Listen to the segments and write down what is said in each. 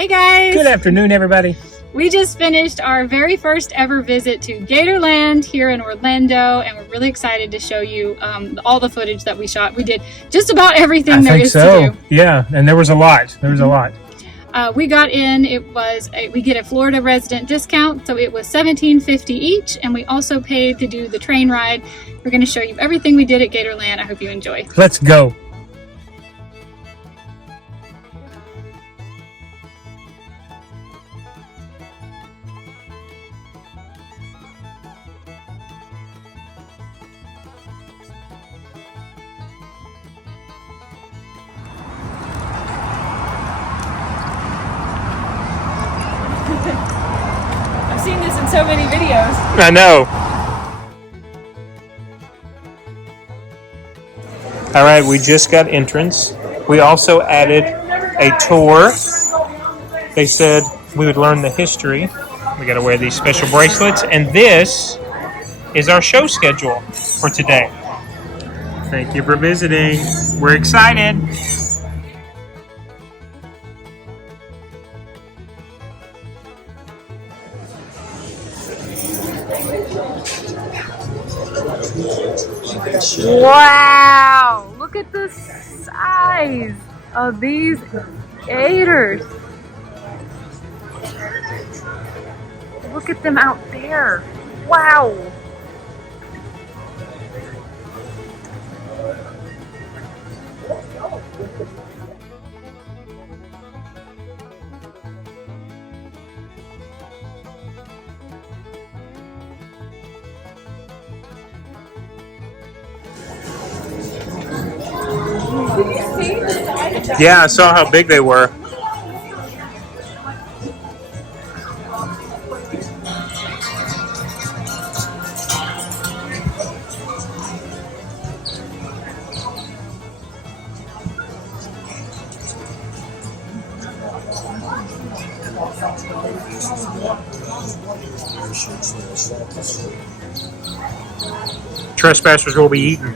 Hey guys! Good afternoon, everybody. We just finished our very first ever visit to GATORLAND here in Orlando, and we're really excited to show you all the footage that we shot. We did just about everything there is to do. Yeah, and there was a lot. There was a lot. We got in. We get a Florida resident discount, so it was $17.50 each, and we also paid to do the train ride. We're going to show you everything we did at GATORLAND. I hope you enjoy. Let's go. I've seen this in so many videos. I know. All right, we just got entrance. We also added a tour. They said we would learn the history. We got to wear these special bracelets, and this is our show schedule for today. Thank you for visiting. We're excited. Wow! Look at the size of these gators. Look at them out there. Wow! Yeah, I saw how big they were. Trespassers will be eaten.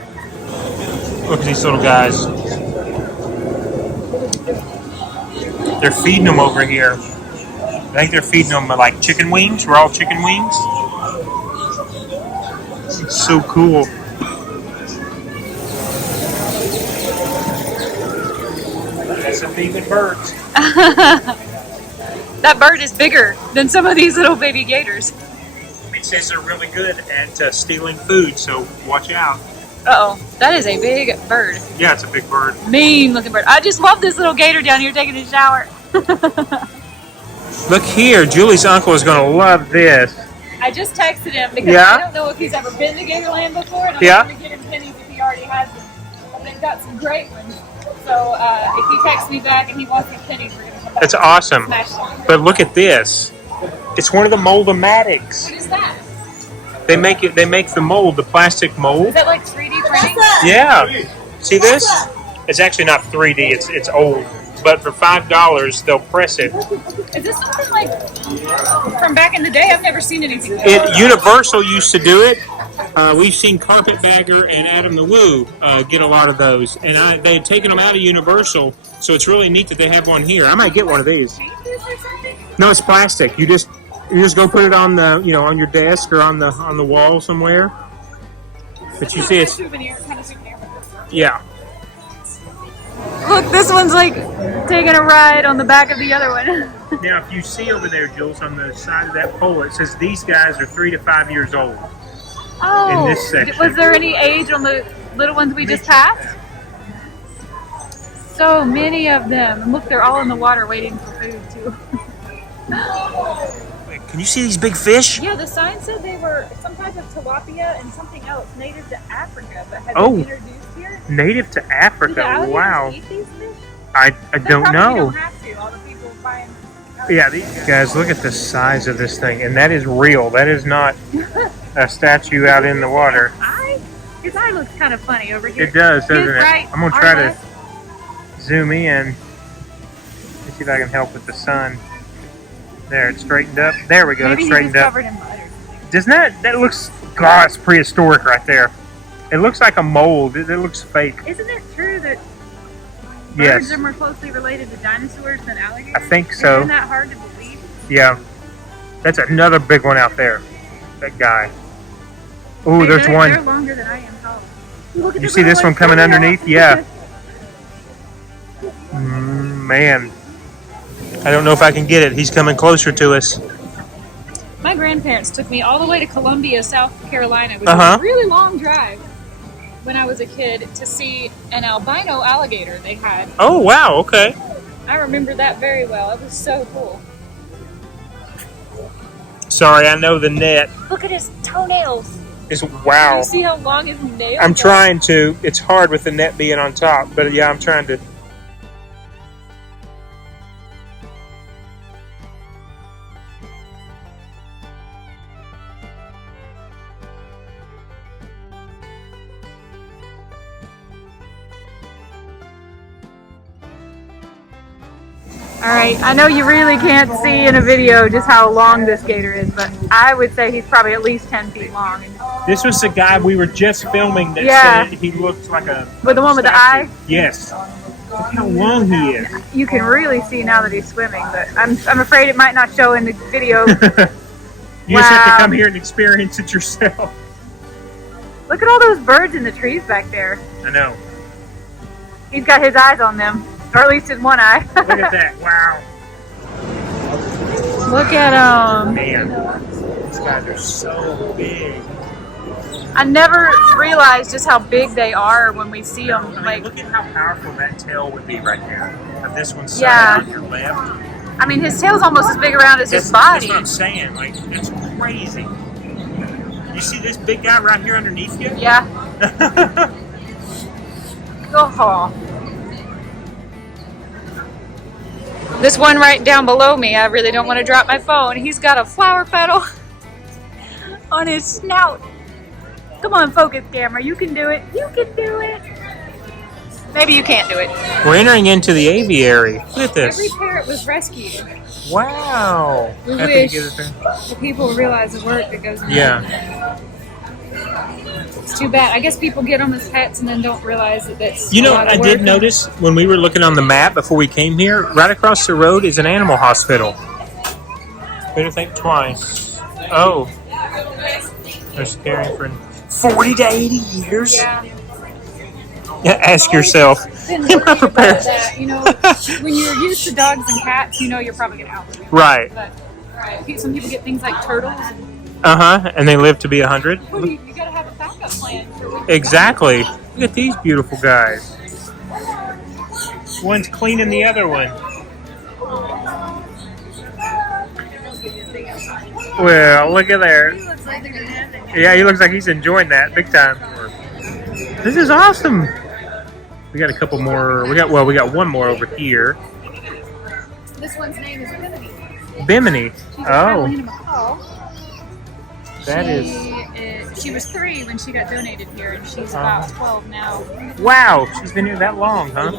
Look at these little guys. They're feeding them over here. I think they're feeding them like chicken wings, raw chicken wings. It's so cool. That's some vegan birds. That bird is bigger than some of these little baby gators. It says they're really good at stealing food, so watch out. Uh-oh, that is a big bird. Yeah, it's a big bird. Mean looking bird. I just love this little gator down here taking a shower. Look here, Julie's uncle is going to love this. I just texted him because I don't know if he's ever been to GATORLAND before, and I'm going to get him pennies if he already has them. But they've got some great ones. So if he texts me back and he wants some pennies, we're going to come back. That's awesome. Smash them. But look at this. It's one of the mold-o-matics. What is that? They make it. They make the mold, the plastic mold. Is that like 3D printing? Yeah. See this? It's actually not 3D. It's old. But for $5, they'll press it. Is this something like from back in the day? I've never seen anything like that. Universal used to do it. We've seen Carpetbagger and Adam the Woo get a lot of those, and they had taken them out of Universal. So it's really neat that they have one here. I might get one of these. No, it's plastic. You just go put it on the on your desk or on the wall somewhere. But you see it's yeah. Look, this one's like taking a ride on the back of the other one. Now, if you see over there, Jules, on the side of that pole, it says these guys are 3 to 5 years old. Oh, in this section. Was there any age on the little ones we just passed? So many of them. And look, they're all in the water waiting for food too. Can you see these big fish? Yeah, the sign said they were some type of tilapia and something else native to Africa, but have been introduced here. Native to Africa. Wow. Eat these fish? I don't know. Don't have to. All the people buying. Yeah, these guys, look at the size of this thing, and that is real. That is not a statue out in the water. His eye looks kind of funny over here. It does, doesn't it? Right, I'm gonna try to zoom in. Let's see if I can help with the sun. There, it's straightened up. There we go. Maybe it's straightened up. Covered in mud. Doesn't that looks? God, it's prehistoric right there. It looks like a mold. It looks fake. Isn't it true that birds are more closely related to dinosaurs than alligators? I think so. Isn't that hard to believe? Yeah. That's another big one out there. That guy. Oh, Hey, there's one. They're longer than I am tall. Look at You the see this little one coming coming out. underneath? Yeah. Man. I don't know if I can get it. He's coming closer to us. My grandparents took me all the way to Columbia, South Carolina, which was a really long drive when I was a kid, to see an albino alligator they had. Oh, wow. Okay. I remember that very well. It was so cool. Sorry, I know the net Look at his toenails. is wow. You see how long his nails I'm are? trying to. It's hard with the net being on top, but yeah, I'm trying to. Alright, I know you really can't see in a video just how long this gator is, but I would say he's probably at least 10 feet long. This was the guy we were just filming that said he looked like a... With the one with the eye? Yes. Look how long he is. You can really see now that he's swimming, but I'm afraid it might not show in the video. You just have to come here and experience it yourself. Look at all those birds in the trees back there. I know. He's got his eyes on them. Or at least his one eye. Look at that. Wow. Look at him. Man, these guys are so big. I never realized just how big they are when we see them. I mean, Like, look at how powerful that tail would be right there. Of this one's side on your left. I mean, his tail's almost as big around as his body. That's what I'm saying. Like, it's crazy. You see this big guy right here underneath you? Yeah. Oh. This one right down below me, I really don't want to drop my phone. He's got a flower petal on his snout. Come on, focus camera. You can do it. You can do it. Maybe you can't do it. We're entering into the aviary. Look at this. Every parrot was rescued. Wow. We wish the people realize the work that goes into it. It's too bad. I guess people get them as pets and then don't realize that that's You know, I did notice when we were looking on the map before we came here, right across the road is an animal hospital. Better think twice. Oh. They're caring for 40 to 80 years? Yeah. Ask yourself. Am I prepared? You know, when you're used to dogs and cats, you know you're probably going to outlive. Right. But some people get things like turtles. And they live to be 100. Well, you got to have a backup plan. Exactly. Look at these beautiful guys. One's cleaning the other one. Well, look at there. Yeah, he looks like he's enjoying that big time. This is awesome. We got a couple more. We got one more over here. This one's name is Bimini. Bimini. Oh. She was 3 when she got donated here, and she's about 12 now. Wow, she's been here that long, huh?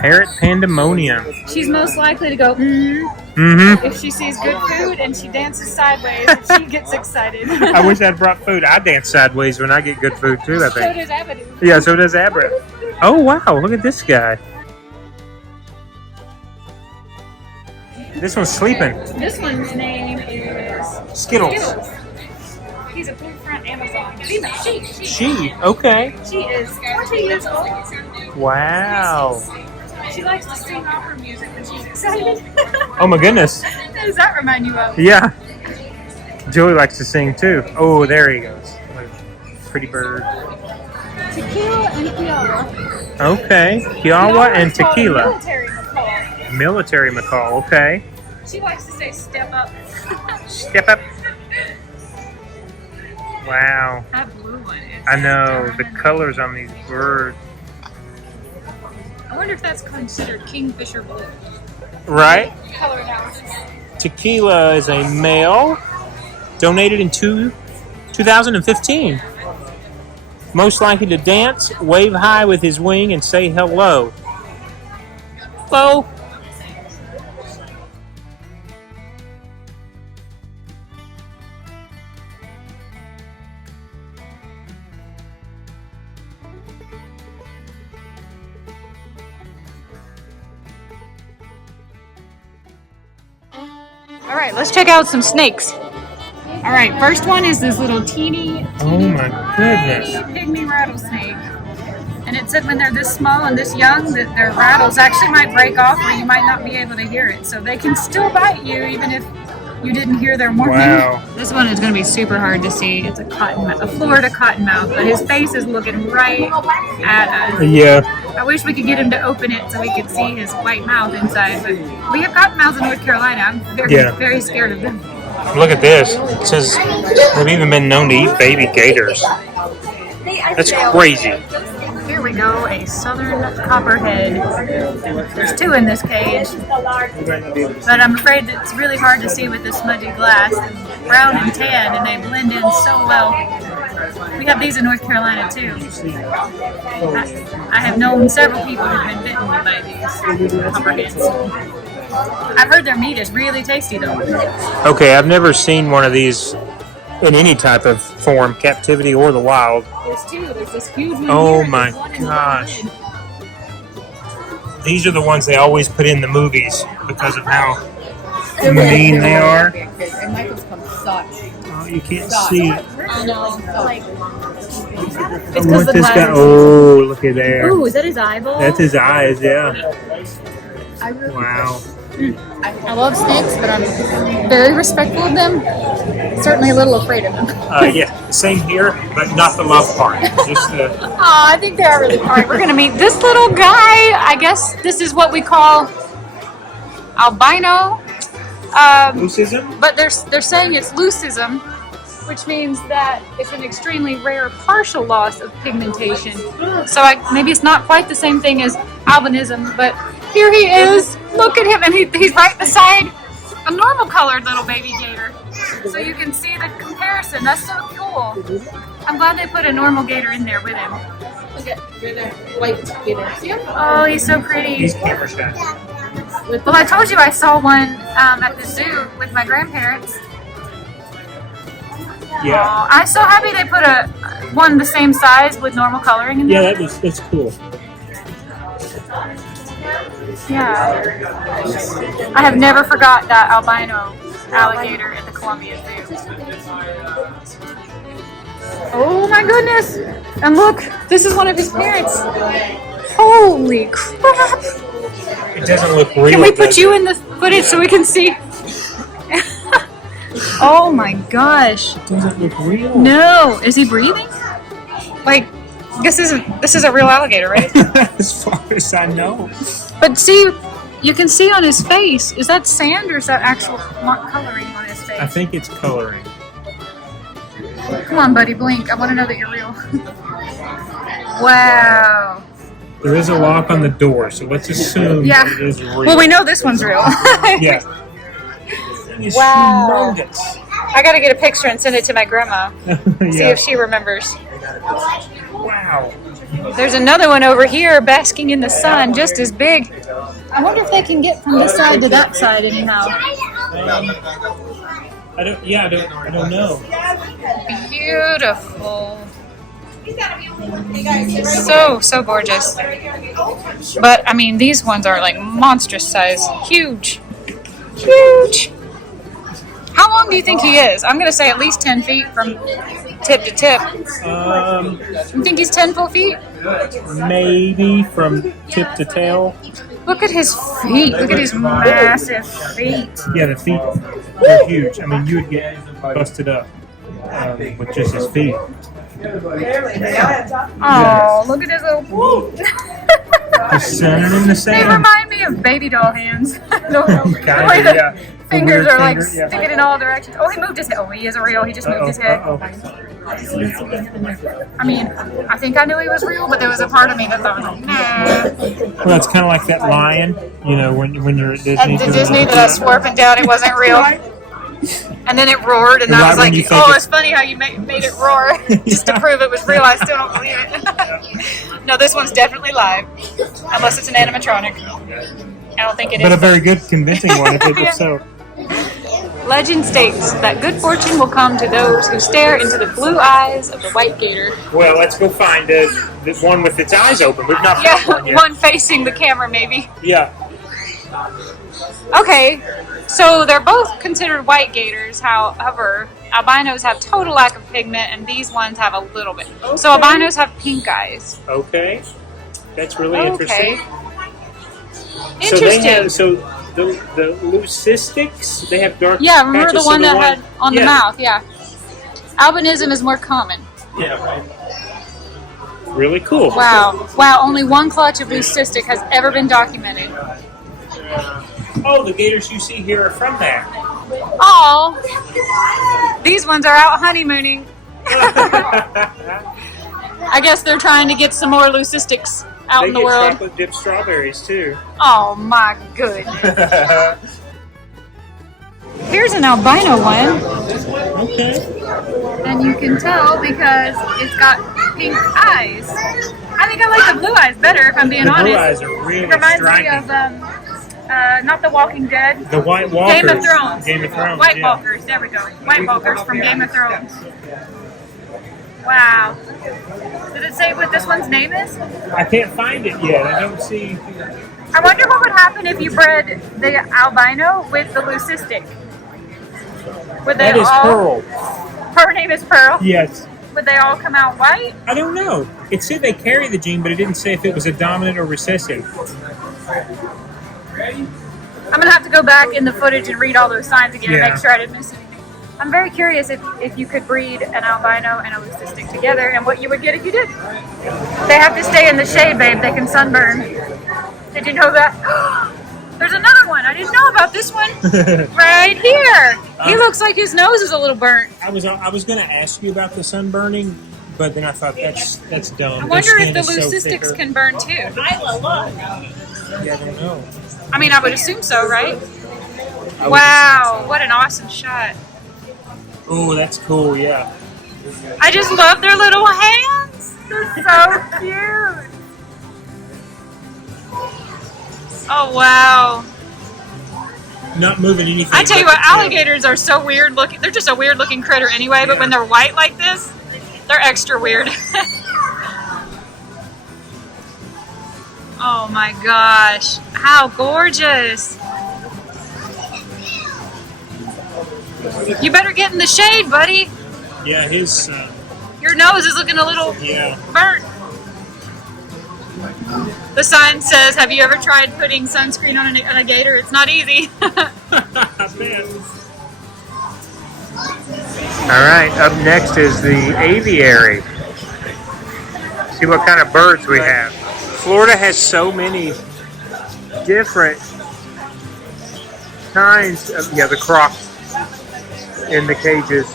Parrot pandemonium. She's most likely to go, if she sees good food and she dances sideways and she gets excited. I wish I'd brought food. I dance sideways when I get good food too, I think. So does Abba. Yeah, so does Abra. Oh, wow, look at this guy. This one's sleeping. This one's name is Skittles. He's a blue front Amazon. She, okay. She is 20 years old. Wow. She likes to sing opera music when she's excited. Oh my goodness. What does that remind you of? Yeah. Joey likes to sing too. Oh, there he goes. Pretty bird. Tequila and Kiawa. Okay. Kiawa and tequila. Military macaw. Military macaw, okay. She likes to say step up. Step up. Wow. That blue one is. I know. The colors on these birds. I wonder if that's considered kingfisher blue. Right? Color analysis. Tequila is a male. Donated in 2015. Most likely to dance, wave high with his wing, and say hello. Hello. All right, let's check out some snakes. All right, first one is this little teeny Oh my goodness. pygmy rattlesnake. And it said when they're this small and this young that their rattles actually might break off or you might not be able to hear it. So they can still bite you even if you didn't hear their warning. Wow. This one is going to be super hard to see. It's a Florida cottonmouth, but his face is looking right at us. Yeah. I wish we could get him to open it so we could see his white mouth inside, but we have cottonmouths in North Carolina. I'm very scared of them. Look at this. It says they've even been known to eat baby gators. That's crazy. Here we go, a southern copperhead. There's two in this cage, but I'm afraid it's really hard to see with this smudgy glass. Brown and tan, and they blend in so well. We have these in North Carolina too. I have known several people who've been bitten by these copperheads. I've heard their meat is really tasty though. Okay, I've never seen one of these in any type of form, captivity or the wild. There's two. There's this huge one Oh here, my and there's one in gosh. the hood. These are the ones they always put in the movies because of how mean they are. And Michael's come such. Oh, you can't see it. I know. It's because What's the this guy? glass. Oh, look at there. Ooh, is that his eyeball? That's his eyes, yeah. Wow. I love snakes, but I'm very respectful of them. Certainly a little afraid of them. Yeah, same here, but not the love part. Just the. Oh, I think they are really All right, we're gonna meet this little guy. I guess this is what we call albino. Leucism? But they're saying it's leucism, which means that it's an extremely rare partial loss of pigmentation. So maybe it's not quite the same thing as albinism, but here he is. Look at him, and he's right beside a normal colored little baby gator. So you can see the comparison. That's so cool. I'm glad they put a normal gator in there with him. Look at the white gator. See him? Oh, he's so pretty. He's camera shy. Well, I told you I saw one at the zoo with my grandparents. Yeah. Oh, I'm so happy they put one the same size with normal coloring in there. Yeah, that's cool. Yeah. I have never forgot that albino alligator at the Columbia Zoo. Oh my goodness! And look, this is one of his parents. Holy crap! It doesn't look real. Can we put you in the footage so we can see? Oh my gosh. It doesn't look real. No. Is he breathing? Like, this is a real alligator, right? As far as I know. But see, you can see on his face. Is that sand or is that actual coloring on his face? I think it's coloring. Come on, buddy, blink. I want to know that you're real. Wow. There is a lock on the door, so let's assume Yeah. that it is real. Well, we know this one's real. Yeah. It's Wow. humongous. I gotta get a picture and send it to my grandma. See Yeah. if she remembers. Wow. There's another one over here basking in the sun, just as big. I wonder if they can get from this side to that side anyhow. I don't know. Beautiful. So gorgeous. But I mean, these ones are like monstrous size. Huge. How long do you think he is? I'm gonna say at least 10 feet from tip to tip. You think he's 10 full feet? Maybe from tip to tail. Look at his feet. Look at his massive feet. Yeah, the feet are huge. I mean, you would get busted up with just his feet. Oh, look at his little feet. Just centered in the They sand. remind me of baby doll hands. The way Kinda, the yeah. fingers The weird are like finger, yeah. sticking in all directions. Oh, he moved his head. Oh, he isn't real. He just moved his head. I mean, I think I knew he was real, but there was a part of me that thought, nah. Well, it's kind of like that lion, you know, when you're at Disney. At the Disney that I swore up and down it wasn't real. And then it roared, and I Right was when like, you think oh, it- it's funny how you made it roar just to prove it was real. I still don't believe it. No, this one's definitely live, unless it's an animatronic. I don't think it But a is. very good, convincing one, if so. Legend states that good fortune will come to those who stare into the blue eyes of the white gator. Well, let's go find the one with its eyes open. We've not found Yeah, one yet. one facing the camera, maybe. Yeah. Okay, so they're both considered white gators. However, albinos have total lack of pigment, and these ones have a little bit. So Okay. albinos have pink eyes. Okay, that's really interesting. Interesting. So they have the leucistics. They have dark. Yeah, remember patches, the one so that had on the mouth? Yeah. Albinism is more common. Yeah, right. Really cool. Wow. Wow, only one clutch of leucistic has ever been documented. Oh, the gators you see here are from that. Oh, these ones are out honeymooning. I guess they're trying to get some more leucistics out They in the get world. chocolate dipped strawberries too. Oh my goodness. Here's an albino one. Okay. And you can tell because it's got pink eyes. I think I like the blue eyes better, if I'm being honest. The blue eyes are really It reminds striking. me of, not The Walking Dead. The White Walkers. Game of Thrones. Game of Thrones. White yeah. Walkers, there we go. White Walkers from Game of Thrones. Wow. Did it say what this one's name is? I can't find it yet. I don't see. I wonder what would happen if you bred the albino with the leucistic. Would they That is all? Pearl. Her name is Pearl. Yes. Would they all come out white? I don't know. It said they carry the gene, but it didn't say if it was a dominant or recessive. I'm gonna have to go back in the footage and read all those signs again and Yeah. make sure I didn't miss anything. I'm very curious if you could breed an albino and a leucistic together and what you would get if you did. They have to stay in the shade, babe. They can sunburn. Did you know that? There's another one. I didn't know about this one. Right here. He looks like his nose is a little burnt. I was going to ask you about the sunburning, but then I thought that's dumb. I wonder if the leucistics can burn too. Yeah, I don't know. I mean, I would assume so, right? Wow, what an awesome shot. Oh, that's cool. Yeah. I just love their little hands. They're so cute. Oh, wow. Not moving anything. I tell you but what, the tail. alligators are so weird looking. They're just a weird looking critter anyway, but when they're white like this, they're extra weird. Oh my gosh. How gorgeous. You better get in the shade, buddy. Yeah, his. Your nose is looking a little Yeah. burnt. The sign says, have you ever tried putting sunscreen on a gator? It's not easy. All right, up next is the aviary. See what kind of birds we have. Florida has so many different kinds of, the crocs in the cages.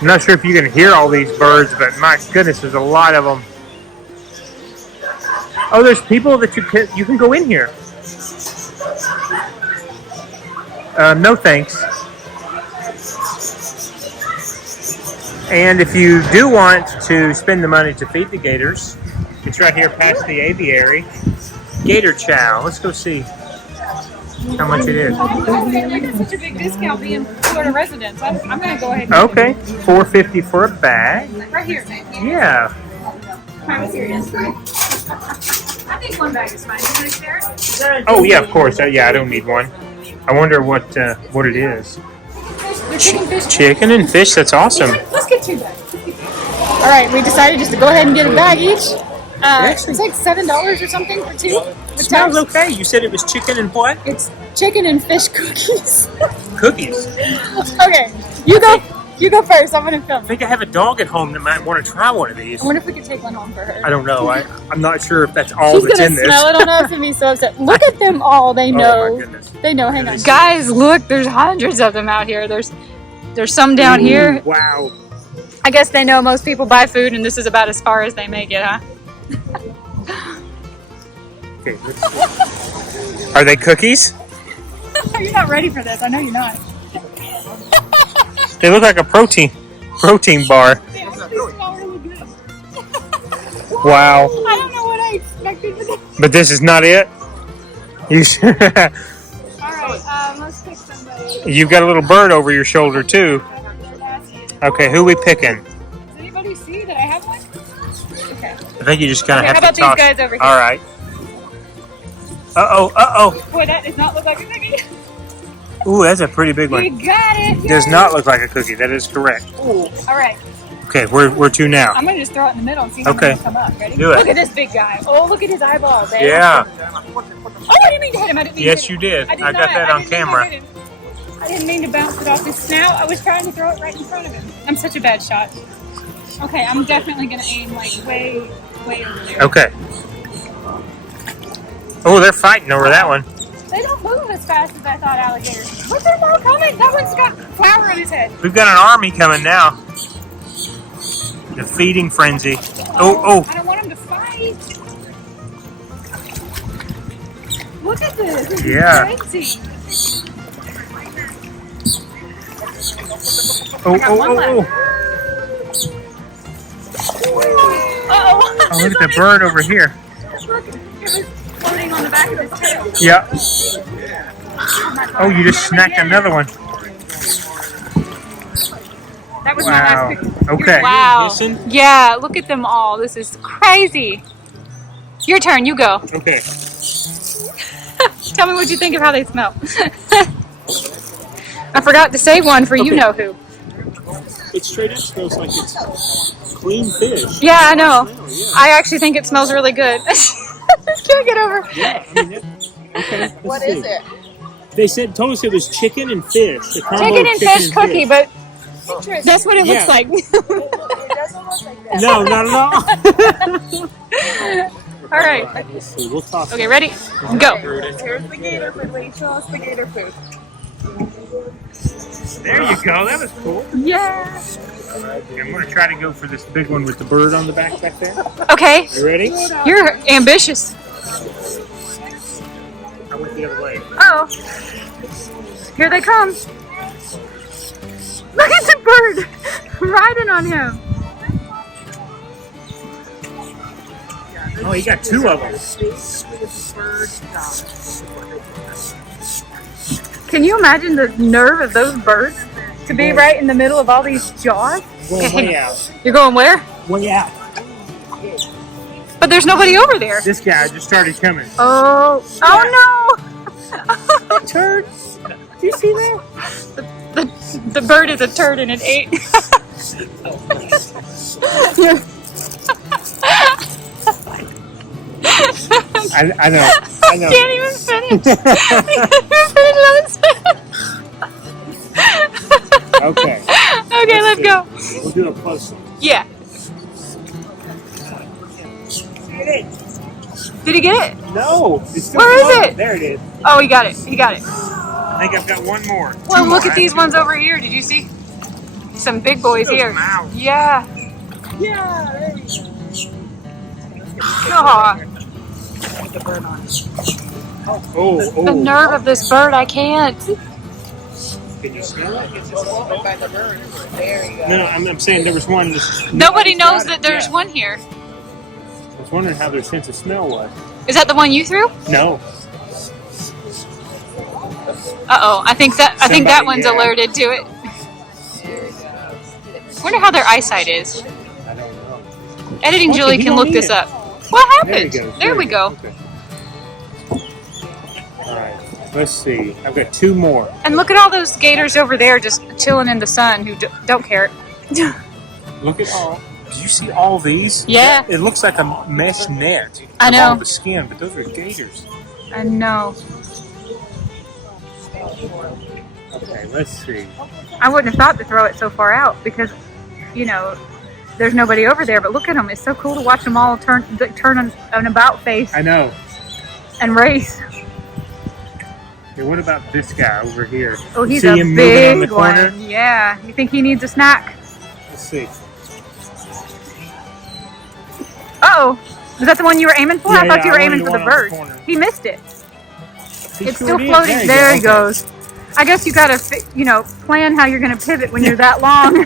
I'm not sure if you can hear all these birds, but my goodness, there's a lot of them. Oh, there's people that you can go in here. No thanks. And if you do want to spend the money to feed the gators, it's right here past the aviary. Gator chow. Let's go see how much it is. I got such a big discount being Florida residents. I'm going to go ahead and Okay, $4.50 for a bag. right here. Yeah. I'm serious. I think one bag is fine. You want to share it? Oh yeah, of course. Yeah, I don't need one. I wonder what it is. They're chicken fish. Chicken and fish. That's awesome. Let's get 2 bags. All right, we decided just to go ahead and get a bag each. It's like $7 or something for 2. It smells okay. You said it was chicken and what? It's chicken and fish cookies. Cookies. Okay, you go first. I'm gonna film. I think I have a dog at home that might want to try one of these. I wonder if we could take one home for her. I don't know. I'm not sure if that's all She's that's gonna in this. smell it on us and be so upset. Look at them all. They know. Oh my goodness. They know. Hang on, guys. Look, there's hundreds of them out here. There's some down here. Wow. I guess they know most people buy food, and this is about as far as they make it, huh? Okay. Let's see. Are they cookies? You're not ready for this. I know you're not. They look like a protein bar. They smell really good. Wow. I don't know what I expected for this. But this is not it. All right, let's pick somebody. You've got a little bird over your shoulder too. Okay, who we picking? Does anybody see that I have one? Okay. I think you just kind of Okay, have how to about toss. these guys over here? All right. Uh-oh. Boy, that does not look like a cookie. Ooh, that's a pretty big We one. got it. Does not look like a cookie. That is correct. Ooh. All right. Okay, we're two now. I'm gonna just throw it in the middle and see how Okay. many come up. Ready? Do it. Look at this big guy. Oh, look at his eyeball. There. Yeah. Oh, I didn't mean to hit him. I didn't mean Yes, to hit you him. did. I did I got not. that I on didn't mean to camera. hit him. I didn't mean to bounce it off his snout. I was trying to throw it right in front of him. I'm such a bad shot. Okay, I'm definitely gonna aim like way over there. Okay. Oh, they're fighting over that one. They don't move as fast as I thought alligators. Look at them all coming. That one's got flour on his head. We've got an army coming now. The feeding frenzy. Oh. I don't want him to fight. Look at this. This Yeah. is crazy. Oh. Uh-oh. Oh, look at the bird over here. Look, it was floating on the back of his tail. Yeah. Oh, my God. Oh, you just snacked another one. That was Wow. my last picture. Okay. Wow. Listen. Yeah, look at them all. This is crazy. Your turn. You go. Okay. Tell me what you think of how they smell. I forgot to save one for you know who. It straight up smells like it's clean fish. Yeah, I know. Yeah. I actually think it smells really good. Can't get over. Yeah, I mean, okay. What is it? They told us it was chicken and fish. A combo Chicken of and fish cookie, but that's what it Yeah. looks like. It doesn't look like that. No, not at all. All right. Let's see. We'll talk. Okay, ready? Go. Here's the gator food. Wait, show us the gator food. There you go. That was cool. Yeah. I'm going to try to go for this big one with the bird on the back there. Okay. You ready? You're ambitious. I went the other way. Oh. Here they come. Look at the bird riding on him. Oh, he got two of them. Can you imagine the nerve of those birds to be right in the middle of all these jaws? Going way out. You're going where? Way out. But there's nobody over there. This guy just started coming. Oh no! Turd. Do you see that? The bird is a turd and it ate. I know. Can't even finish. I can't even finish. Okay. Okay, let's go. We'll do a close one. Yeah. Did he get it? No. It's still Where is floating. it? There it is. Oh, he got it. He got it. I think I've got one more. Well, Two look more. at these ones over here. Did you see? Some big boys Those here. mouths. Yeah. Yeah, there you go. Aw, Oh. the nerve of this bird. I can't. Can you smell it? Over by the bird. There you go. No, I'm saying there was one. Nobody knows that it. there's Yeah. one here. I was wondering how their sense of smell was. Is that the one you threw? No. Uh-oh. I think that Somebody, one's yeah. alerted to it. Wonder how their eyesight is. I don't know. Editing Okay, Julie you can don't look need this it. up. What There happened? we go. There we go. Okay. All right. Let's see. I've got two more. And look at all those gators over there just chilling in the sun who don't care. Look at all. Do you see all these? Yeah. It looks like a mesh net. I of know. all the skin, but those are gators. I know. Okay. Let's see. I wouldn't have thought to throw it so far out because, you know, there's nobody over there. But look at them. It's so cool to watch them all turn an about face I know. and race. Okay, what about this guy over here? Oh, he's see a him moving on the big corner? one. Yeah. You think he needs a snack? Let's see. Uh-oh. Was that the one you were aiming for? Yeah, I thought yeah, you were I aiming wanted for the the one on the bird. corner. He missed it. He It's sure still did. floating. There he Okay. goes. I guess you gotta, plan how you're gonna pivot when you're that long.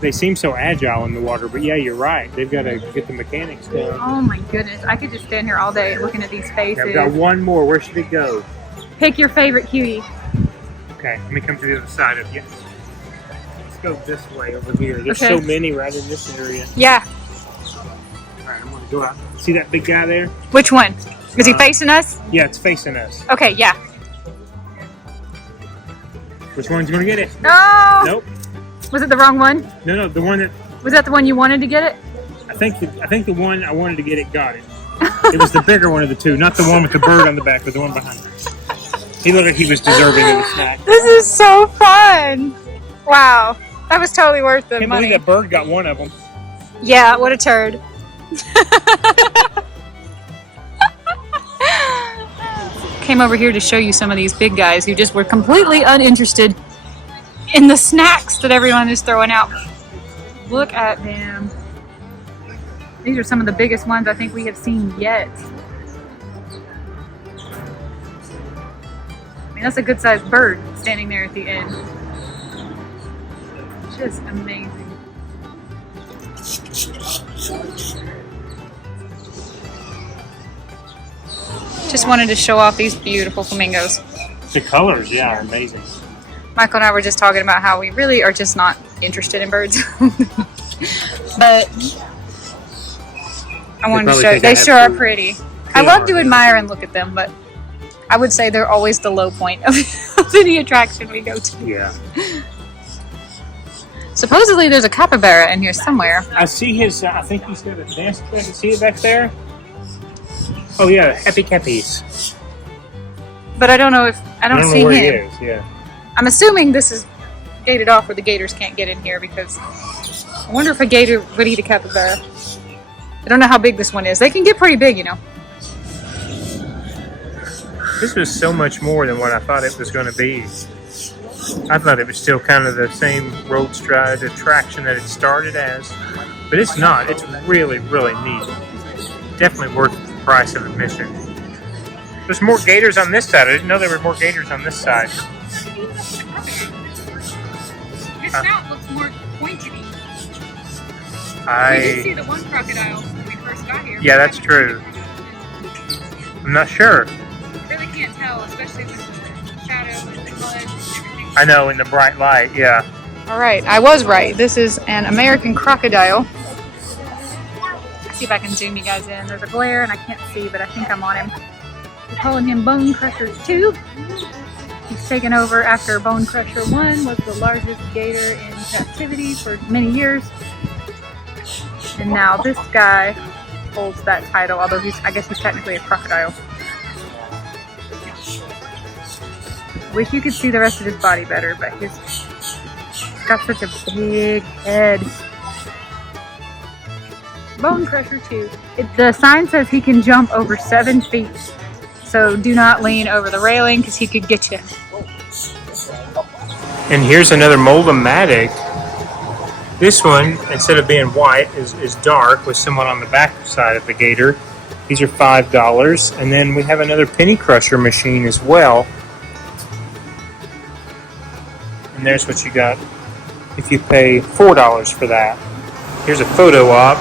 They seem so agile in the water, but yeah, you're right. They've got to get the mechanics down. Oh my goodness. I could just stand here all day looking at these faces. I've got one more. Where should it go? Pick your favorite cutie. Okay, let me come to the other side of you. Let's go this way over here. There's Okay. so many right in this area. Yeah. All right, I'm going to go out. See that big guy there? Which one? Is he facing us? Yeah, it's facing us. Okay, yeah. Which one's gonna get it? No! Nope. Was it the wrong one? No, the one that Was that the one you wanted to get it? I think the one I wanted to get it got it. It was the bigger one of the two, not the one with the bird on the back, but the one behind it. He looked like he was deserving of the snack. This is so fun! Wow, that was totally worth the Can't money. believe that bird got one of them. Yeah, what a turd. Came over here to show you some of these big guys who just were completely uninterested in the snacks that everyone is throwing out. Look at them. These are some of the biggest ones I think we have seen yet. I mean, that's a good sized bird standing there at the end. Just amazing. Just wanted to show off these beautiful flamingos. The colors, yeah, are amazing. Michael and I were just talking about how we really are just not interested in birds. But I wanted to show, they sure are pretty. I love to admire and look at them, but I would say they're always the low point of any attraction we go to. Yeah. Supposedly there's a capybara in here somewhere. I see his, I think he's got a dance. See it back there? Oh yeah, Happy Cappies. But I don't know if, I don't see know where him. he is, yeah. I'm assuming this is gated off where the gators can't get in here because I wonder if a gator would eat a capybara. I don't know how big this one is. They can get pretty big, you know. This was so much more than what I thought it was going to be. I thought it was still kind of the same road stride attraction that it started as, but it's not. It's really, really neat. Definitely worth the price of admission. There's more gators on this side. I didn't know there were more gators on this side. His snout looks more pointy. We did see the one crocodile when we first got here. Yeah, that's true. I'm not sure. Really can't tell, especially with the shadow and the mud and everything. I know, in the bright light, yeah. All right, I was right. This is an American crocodile. Let's see if I can zoom you guys in. There's a glare and I can't see, but I think I'm on him. We're calling him Bone Crusher 2. He's taken over after Bone Crusher 1 was the largest gator in captivity for many years. And now this guy holds that title, although I guess he's technically a crocodile. Wish you could see the rest of his body better, but he's got such a big head. Bone Crusher 2. The sign says he can jump over 7 feet. So do not lean over the railing because he could get you. And here's another Moldomatic. This one, instead of being white, is dark with someone on the back side of the gator. These are $5. And then we have another penny crusher machine as well. And there's what you got if you pay $4 for that. Here's a photo op.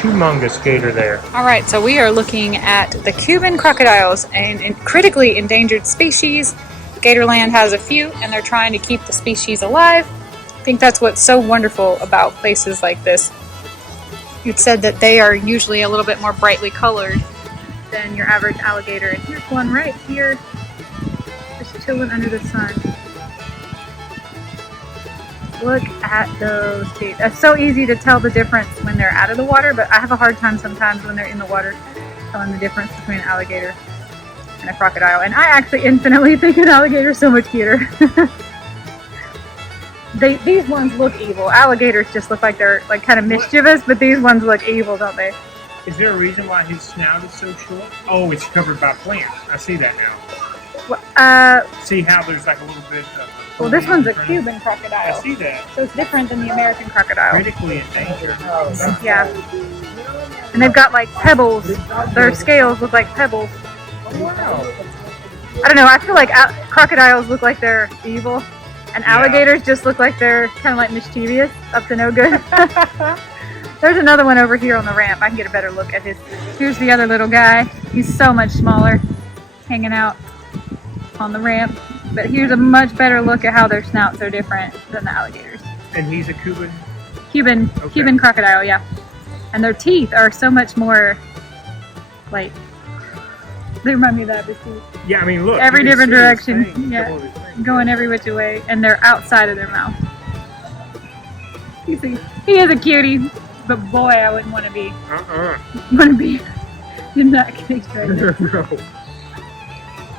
Humongous gator there. All right, so we are looking at the Cuban crocodiles, a critically endangered species. GATORLAND has a few, and they're trying to keep the species alive. I think that's what's so wonderful about places like this. You'd said that they are usually a little bit more brightly colored than your average alligator, and here's one right here, just chilling under the sun. Look at those teeth. It's so easy to tell the difference when they're out of the water, but I have a hard time sometimes when they're in the water telling the difference between an alligator and a crocodile. And I actually infinitely think an alligator is so much cuter. These ones look evil. Alligators just look like they're like kind of mischievous, but these ones look evil, don't they? Is there a reason why his snout is so short? Oh, it's covered by plants. I see that now. Well, see how there's like a little bit of... Well, this one's a Cuban crocodile. I see that. So it's different than the American crocodile. Critically endangered. Yeah. And they've got like pebbles. Their scales look like pebbles. Wow. I don't know. I feel like crocodiles look like they're evil. And alligators just look like they're kind of like mischievous, up to no good. There's another one over here on the ramp. I can get a better look at his. Here's the other little guy. He's so much smaller, hanging out on the ramp. But here's a much better look at how their snouts are different than the alligators. And he's a Cuban crocodile, yeah. And their teeth are so much more like They remind me of that, but see, Yeah, I mean, look. every you can different see his direction. thing, Yeah, couple of his things. going every which way, and they're outside of their mouth. You see, he is a cutie, but boy, I wouldn't want to be in that case right now. No.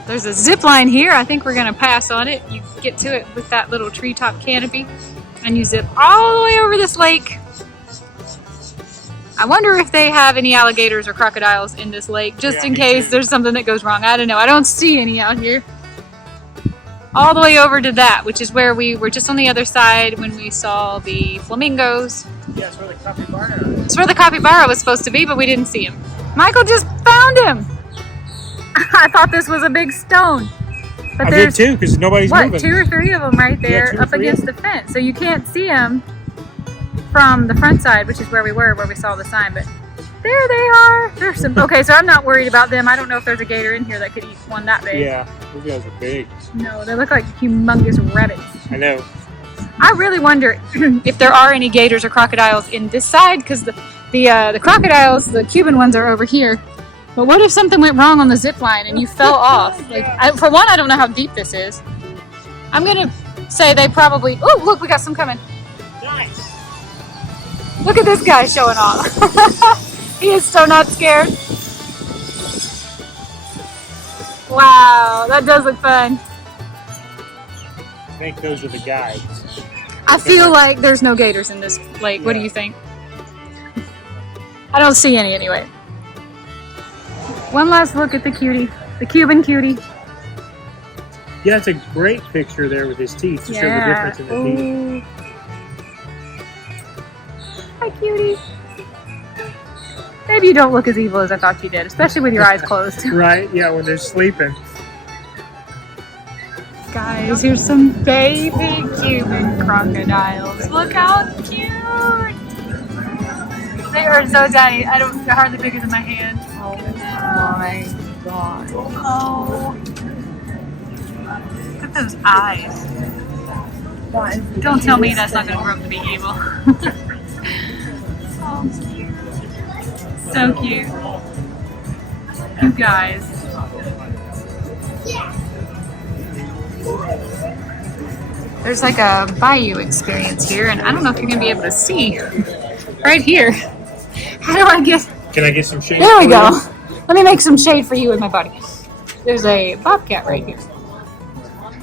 There's a zip line here. I think we're gonna pass on it. You get to it with that little treetop canopy, and you zip all the way over this lake. I wonder if they have any alligators or crocodiles in this lake, just Yeah, in me case too. there's something that goes wrong. I don't know. I don't see any out here. All the way over to that, which is where we were just on the other side when we saw the flamingos. Yeah, it's where the capybara is. It's where the capybara was supposed to be, but we didn't see him. Michael just found him. I thought this was a big stone. But I did there's, too, because nobody's what, moving. 2 or 3 of them right Yeah, there 2 or up 3 against of the fence. So you can't see them from the front side, which is where we were, where we saw the sign. But there they are. There's some. Okay, so I'm not worried about them. I don't know if there's a gator in here that could eat one that big. Yeah, those guys are big. No, they look like humongous rabbits. I know. I really wonder if there are any gators or crocodiles in this side, because the crocodiles, the Cuban ones, are over here. But what if something went wrong on the zip line and you fell off? Like, for one, I don't know how deep this is. I'm gonna say they probably. Oh, look, we got some coming. Nice. Look at this guy showing off. He is so not scared. Wow, that does look fun. I think those are the guides. I feel like there's no gators in this lake. What do you think? I don't see any anyway. One last look at the cutie, the Cuban cutie. Yeah, it's a great picture there with his teeth to show the difference in the teeth. Ooh. Hi, cutie. Maybe you don't look as evil as I thought you did, especially with your eyes closed. Right? Yeah, when they're sleeping. Guys, here's some baby Cuban crocodiles. Look how cute! They are so tiny. They're hardly bigger than my hand. Oh my god. Oh. Look at those eyes. Don't tell me that's not going to grow up to be evil. Oh, cute. So cute. You guys. There's like a bayou experience here, and I don't know if you're going to be able to see. Right here. How do I get... Can I get some shade? There we go. Let me make some shade for you and my buddy. There's a bobcat right here.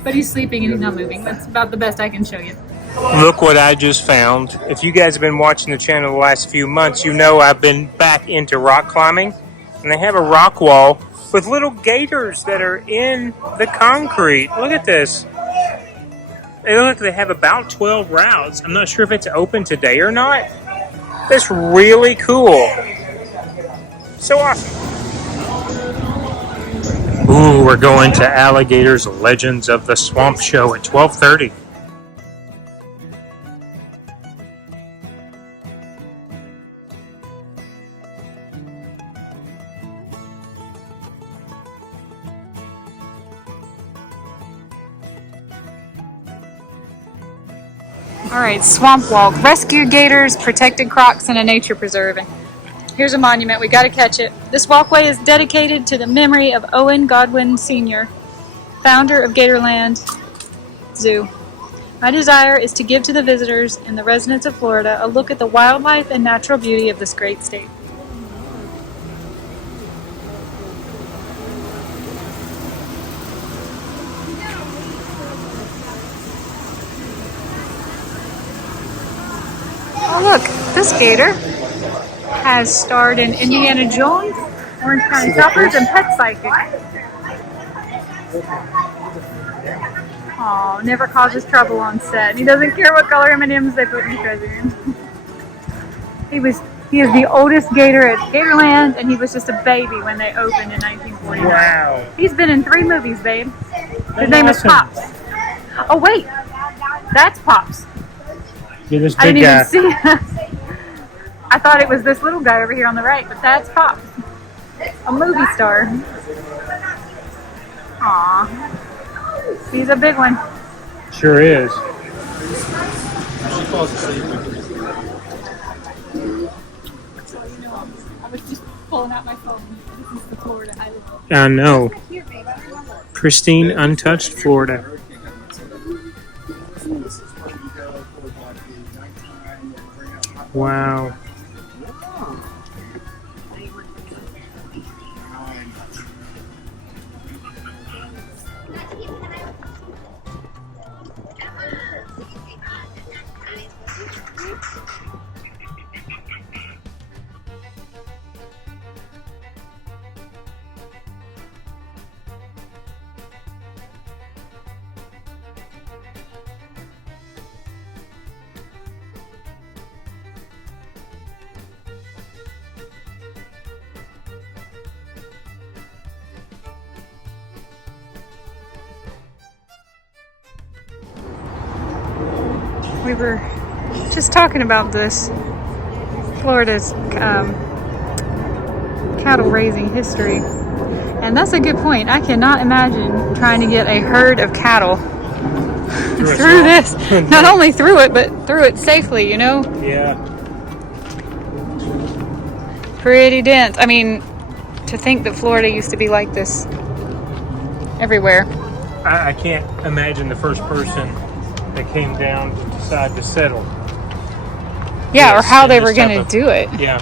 But he's sleeping and he's not moving. That's about the best I can show you. Look what I just found. If you guys have been watching the channel the last few months, you know I've been back into rock climbing. And they have a rock wall with little gators that are in the concrete. Look at this. They look like they have about 12 routes. I'm not sure if it's open today or not. That's really cool. So awesome. Ooh, we're going to Alligator's Legends of the Swamp show at 12:30. All right, swamp walk. Rescued gators, protected crocs, and a nature preserve. And here's a monument. We got to catch it. This walkway is dedicated to the memory of Owen Godwin Sr., founder of GATORLAND Zoo. My desire is to give to the visitors and the residents of Florida a look at the wildlife and natural beauty of this great state. Oh look, this gator has starred in Indiana Jones, Orange County Choppers, and Pet Psychic. Aw, never causes trouble on set. He doesn't care what color M&Ms they put in the treasure in. He is the oldest gator at GATORLAND, and he was just a baby when they opened in 1949. Wow. He's been in 3 movies, babe. His name is Pops. Oh wait, that's Pops. Yeah, this I big didn't guy. even see that. I thought it was this little guy over here on the right, but that's Pops. A movie star. Aw. He's a big one. Sure is. I was just pulling out my phone. This is the I know. Pristine, untouched Florida. Wow. We were just talking about this, Florida's cattle raising history. And that's a good point. I cannot imagine trying to get a herd of cattle through this. Not only through it, but through it safely, you know? Yeah. Pretty dense. I mean, to think that Florida used to be like this everywhere. I can't imagine the first person that came down to decide to settle. Yeah, or how they were going to do it. Yeah.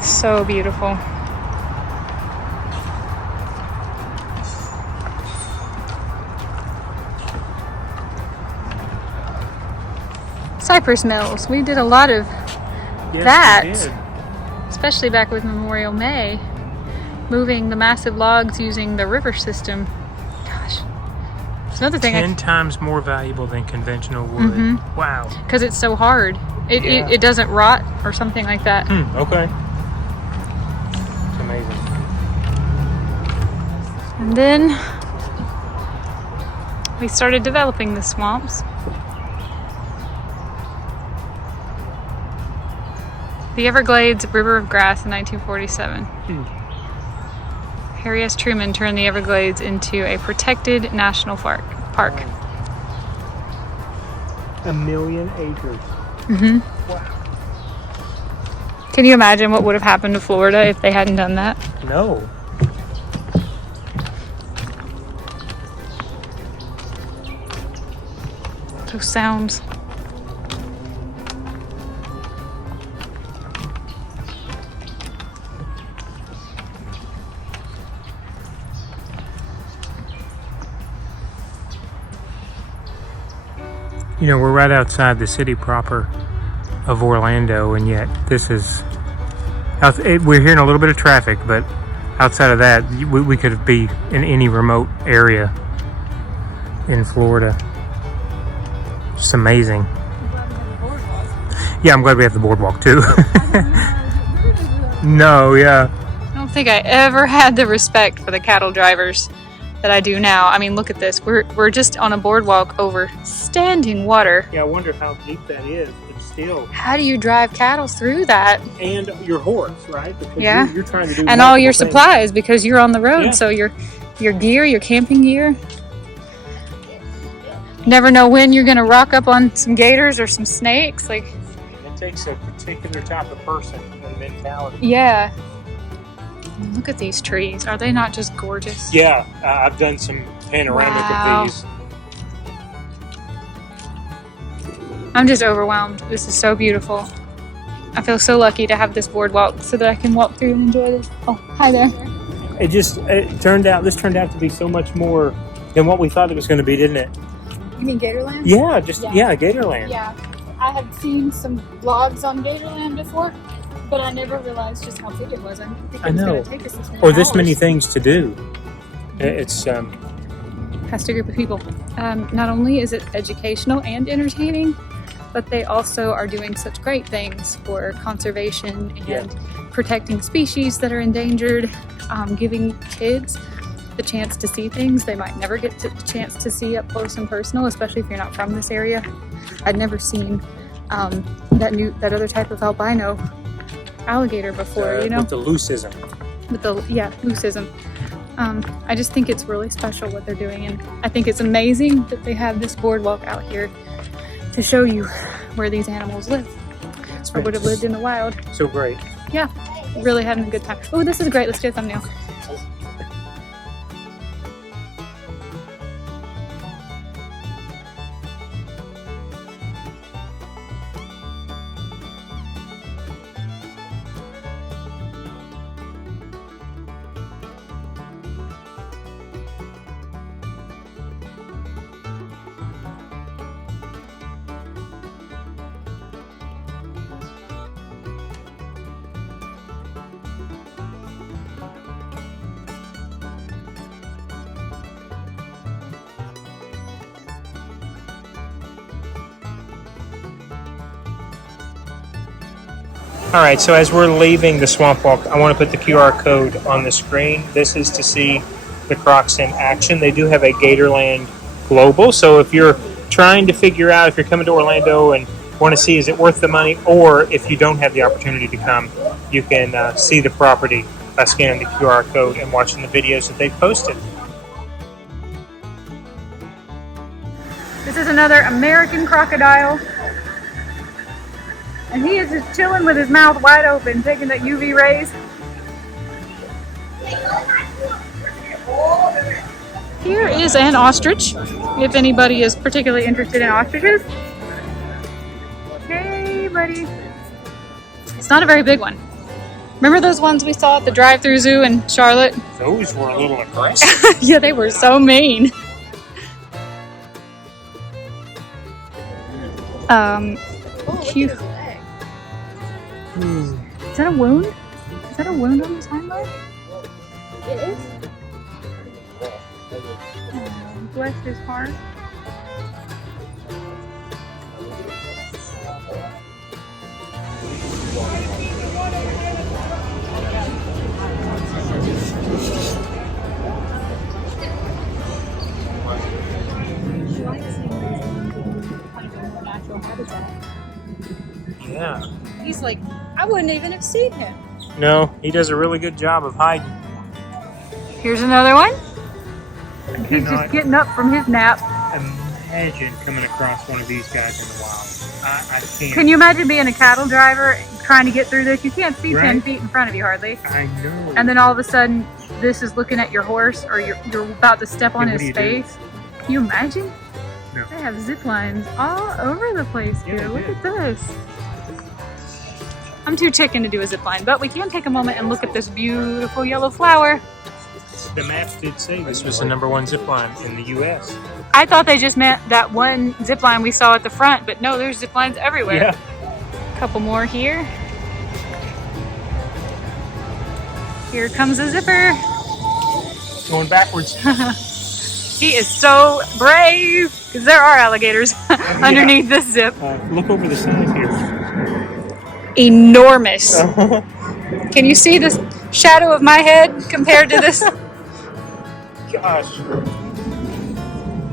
So beautiful. Cypress mills. We did a lot of that, especially back with Memorial May, moving the massive logs using the river system. Gosh, it's another thing. 10 times more valuable than conventional wood. Mm-hmm. Wow. Because it's so hard. It doesn't rot or something like that. Okay. It's amazing. And then we started developing the swamps. The Everglades River of Grass in 1947. Harry S. Truman turned the Everglades into a protected national park. 1 million acres. Mm-hmm. Wow. Can you imagine what would have happened to Florida if they hadn't done that? No. Those sounds. You know, we're right outside the city proper of Orlando, and yet this is... We're hearing a little bit of traffic, but outside of that, we could be in any remote area in Florida. Just amazing. Yeah, I'm glad we have the boardwalk too. No, yeah. I don't think I ever had the respect for the cattle drivers that I do now. I mean, look at this. We're just on a boardwalk over standing water. Yeah, I wonder how deep that is, but still. How do you drive cattle through that? And your horse, right? Because Yeah. you're trying to do And all your things. supplies, because you're on the road. Yeah. So your gear, your camping gear. Never know when you're gonna rock up on some gators or some snakes. Like, It takes a particular type of person and mentality. yeah. Look at these trees. Are they not just gorgeous? Yeah, I've done some panoramic Wow. of these. I'm just overwhelmed. This is so beautiful. I feel so lucky to have this boardwalk so that I can walk through and enjoy this. Oh, hi there. This turned out to be so much more than what we thought it was going to be, didn't it? You mean Gatorland? Yeah, Gatorland. Yeah. I had seen some vlogs on Gatorland before, but I never realized just how big it was. I didn't think it was going to take us this many Or this many hours. things to do. It's Past a group of people. Not only is it educational and entertaining, but they also are doing such great things for conservation and protecting species that are endangered, giving kids the chance to see things they might never get the chance to see up close and personal, especially if you're not from this area. I'd never seen that other type of albino alligator before, you know? with the leucism. With the leucism. I just think it's really special what they're doing, and I think it's amazing that they have this boardwalk out here to show you where these animals live or would have lived in the wild. So great. Yeah. really having a good time. Oh, this is great. Let's do a thumbnail. All right, so as we're leaving the swamp walk, I want to put the QR code on the screen. This is to see the Crocs in action. They do have a GATORLAND Global, so if you're trying to figure out if you're coming to Orlando and want to see is it worth the money, or if you don't have the opportunity to come, you can see the property by scanning the QR code and watching the videos that they've posted. This is another American crocodile. And he is just chilling with his mouth wide open, taking that UV rays. Here is an ostrich, if anybody is particularly interested in ostriches. Hey, buddy. It's not a very big one. Remember those ones we saw at the drive-through zoo in Charlotte? Those were a little aggressive. Yeah, they were so mean. Cute. Is that a wound? Is that a wound on his hind leg? It is. Oh, bless his heart. Yeah. He's like, I wouldn't even have seen him. No, he does a really good job of hiding. Here's another one. He's just getting up from his nap. Imagine coming across one of these guys in the wild. I can't. Can you imagine being a cattle driver trying to get through this? You can't see Right. 10 feet in front of you hardly. I know. And then all of a sudden, this is looking at your horse, or you're about to step on Yeah, what his do you do? face. Can you imagine? No. They have zip lines all over the place Yeah, here. they Look do. at this. I'm too chicken to do a zip line, but we can take a moment and look at this beautiful yellow flower. The maps did say this was the #1 zip line in the U.S. I thought they just meant that one zip line we saw at the front, but no, there's zip lines everywhere. Yeah. A couple more here. Here comes a zipper. Going backwards. He is so brave, because there are alligators underneath this zip. Look over the side here. Enormous. Can you see the shadow of my head compared to this? Gosh.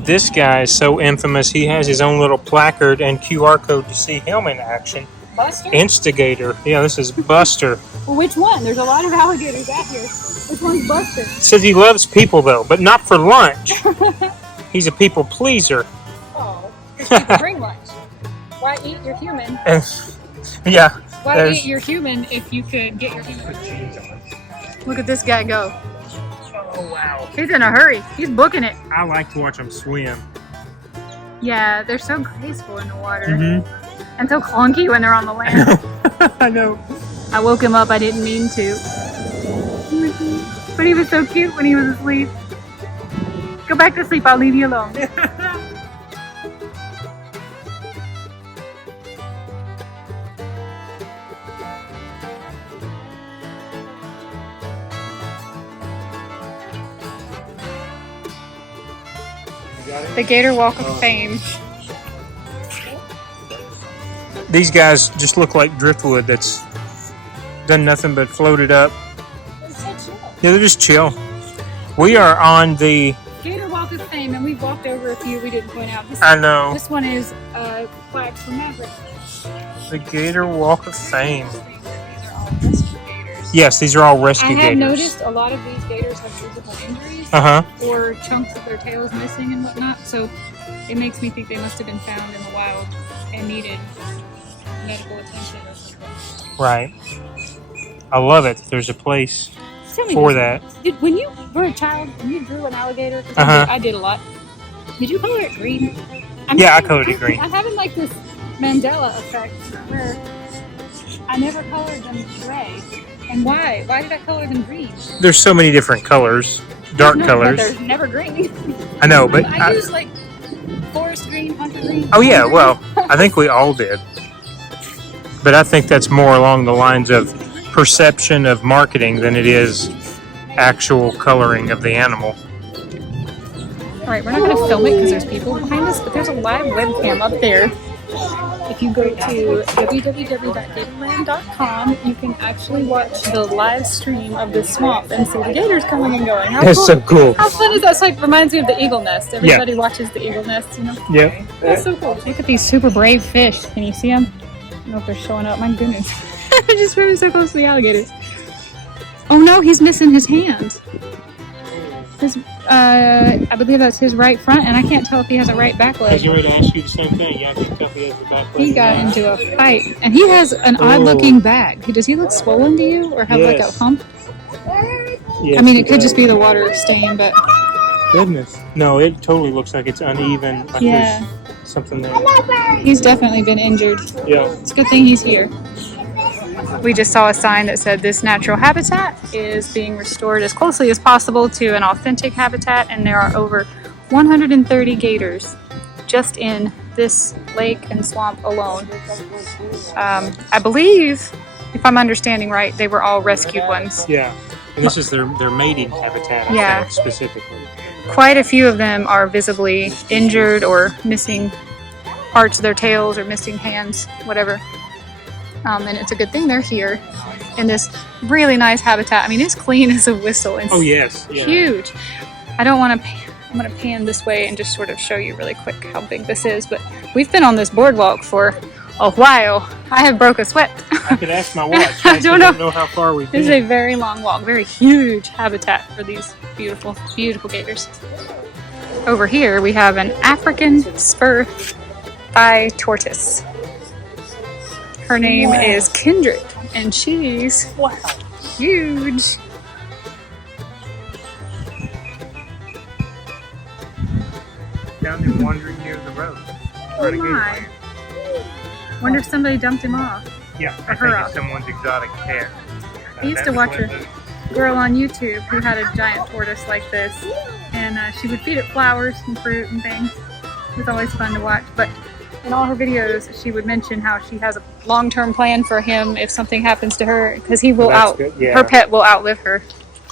This guy is so infamous, he has his own little placard and QR code to see him in action. Buster? Instigator. Yeah, this is Buster. Well, which one? There's a lot of alligators out here. Which one's Buster? Says he loves people though, but not for lunch. He's a people pleaser. Oh, because people bring lunch. Why eat your human? And yeah. Why there's- eat your human if you could get your human? Put jeans on. Look at this guy go. Oh wow. He's in a hurry. He's booking it. I like to watch them swim. Yeah, they're so graceful in the water. Mm-hmm. And so clunky when they're on the land. I know. I woke him up. I didn't mean to. But he was so cute when he was asleep. Go back to sleep. I'll leave you alone. The Gator Walk of Fame. These guys just look like driftwood that's done nothing but floated up. Yeah, they're just chill. We are on the... Gator Walk of Fame, and we've walked over a few we didn't point out. I know. This one is flags for Maverick. The Gator Walk of Fame. These are all rescue gators. Yes, these are all I rescue have gators. noticed a lot of these gators have physical injuries Uh-huh. or chunks of their tails missing and whatnot, so it makes me think they must have been found in the wild and needed medical attention or something. Right. I love it. There's a place Tell me for this. that. When you were a child and you drew an alligator, 'cause I did a lot. Did you color it green? Yeah, I colored it green. I'm having like this Mandela effect where I never colored them gray. And why? Why did I color them green? There's so many different colors, dark But colors. there's never green. I know, but I use like forest green, hunter green. oh yeah, well, I think we all did. But I think that's more along the lines of perception of marketing than it is actual coloring of the animal. All right, we're not going to film it because there's people behind us, but there's a live webcam up there. If you go to www.GATORLAND.com, you can actually watch the live stream of the swamp and see the gators coming and going. That's so cool. How fun is that? It's like reminds me of the eagle nest. Everybody watches the eagle nest, you know? Yep. That's so cool. Look at these super brave fish. Can you see them? I don't know if they're showing up. My goodness. They're just swimming so close to the alligators. Oh no, he's missing his hand. I believe that's his right front, and I can't tell if he has a right back I leg. was ready to ask you the same thing. Yeah, I can tell if he has the back leg. He got into a fight, and he has an odd-looking back. Does he look swollen to you, or have like a hump? Yes, I mean, it could just be the water stain, but goodness. No, it totally looks like it's uneven. Like yeah, there's something there. he's definitely been injured. Yeah. It's a good thing he's here. We just saw a sign that said this natural habitat is being restored as closely as possible to an authentic habitat, and there are over 130 gators just in this lake and swamp alone. I believe, if I'm understanding right, they were all rescued ones. Yeah. And this is their mating habitat, I think, specifically. Quite a few of them are visibly injured or missing parts of their tails or missing hands, whatever. And it's a good thing they're here in this really nice habitat. I mean, it's clean as a whistle. It's huge. I don't want to. I'm going to pan this way and just sort of show you really quick how big this is. But we've been on this boardwalk for a while. I have broke a sweat. I could ask my watch. I don't know how far we've been. This is a very long walk, very huge habitat for these beautiful, beautiful gators. Over here, we have an African spur thigh tortoise. Her name is Kindred, and she's huge. Down there wandering near the road. Oh my. Wonder if somebody dumped him off. Yeah, I think it's someone's exotic pair. I used to watch a girl on YouTube who had a giant tortoise like this, and she would feed it flowers and fruit and things. It was always fun to watch, but in all her videos, she would mention how she has a long-term plan for him if something happens to her, because he will her pet will outlive her.